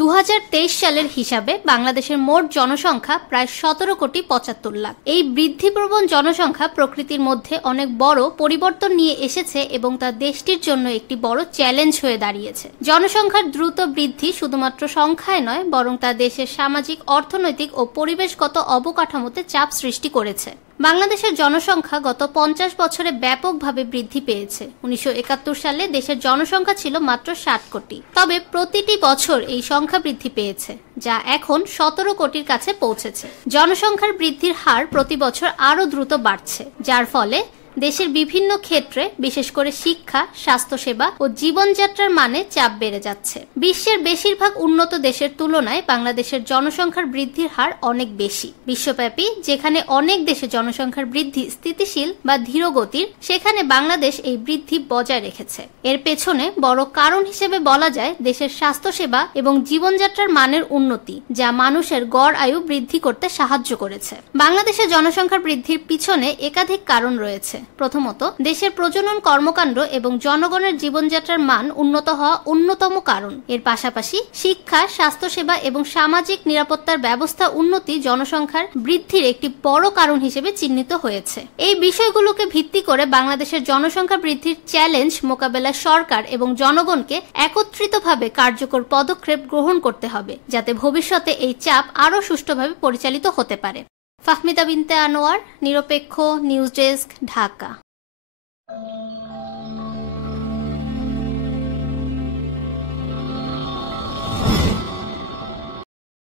2023 সালের হিসাবে বাংলাদেশের মোট জনসংখ্যা প্রায় 17,75 লাখ। এই বৃদ্ধিপ্রবণ জনসংখ্যা প্রকৃতির মধ্যে অনেক বড় পরিবর্তন নিয়ে এসেছে এবং তা দেশটির জন্য একটি বড় চ্যালেঞ্জ হয়ে দাঁড়িয়েছে। জনসংখ্যার দ্রুত বৃদ্ধি শুধুমাত্র সংখ্যায় নয়, বরং তা দেশের সামাজিক, অর্থনৈতিক ও পরিবেশগত অবকাঠামোতে চাপ সৃষ্টি করেছে। বাংলাদেশের জনসংখ্যা গত 50 বছরে ব্যাপকভাবে বৃদ্ধি পেয়েছে। 1971 সালে দেশের জনসংখ্যা ছিল মাত্র 60 কোটি। তবে প্রতিটি বছর এই সংখ্যা বৃদ্ধি পেয়েছে, যা এখন 17 কোটির কাছে পৌঁছেছে। জনসংখ্যার বৃদ্ধির হার প্রতি বছর আরও দ্রুত বাড়ছে, যার ফলে দেশের বিভিন্ন ক্ষেত্রে, বিশেষ করে শিক্ষা, স্বাস্থ্যসেবা ও জীবনযাত্রার মানে চাপ বেড়ে যাচ্ছে। বিশ্বের বেশিরভাগ উন্নত দেশের তুলনায় বাংলাদেশের জনসংখ্যার বৃদ্ধির হার অনেক বেশি। বিশ্বব্যাপী যেখানে অনেক দেশে জনসংখ্যার বৃদ্ধি স্থিতিশীল বা ধীরগতির, সেখানে বাংলাদেশ এই বৃদ্ধি বজায় রেখেছে। এর পেছনে বড় কারণ হিসেবে বলা যায় দেশের স্বাস্থ্যসেবা এবং জীবনযাত্রার মানের উন্নতি, যা মানুষের গড় আয়ু বৃদ্ধি করতে সাহায্য করেছে। বাংলাদেশের জনসংখ্যার বৃদ্ধির পিছনে একাধিক কারণ রয়েছে। প্রথমত, দেশের প্রজনন কর্মকাণ্ড এবং জনগণের জীবনযাত্রার মান উন্নত হওয়া অন্যতম কারণ। এর পাশাপাশি শিক্ষা, স্বাস্থ্যসেবা এবং সামাজিক নিরাপত্তার ব্যবস্থা উন্নতি জনসংখ্যার বৃদ্ধির একটি বড় কারণ হিসেবে চিহ্নিত হয়েছে। এই বিষয়গুলোকে ভিত্তি করে বাংলাদেশের জনসংখ্যা বৃদ্ধির চ্যালেঞ্জ মোকাবেলায় সরকার এবং জনগণকে একত্রিতভাবে কার্যকর পদক্ষেপ গ্রহণ করতে হবে, যাতে ভবিষ্যতে এই চাপ আরও সুষ্ঠুভাবে পরিচালিত হতে পারে। ফাহমিদা বিনতে আনোয়ার, নিরপেক্ষ নিউজ ডেস্ক, ঢাকা।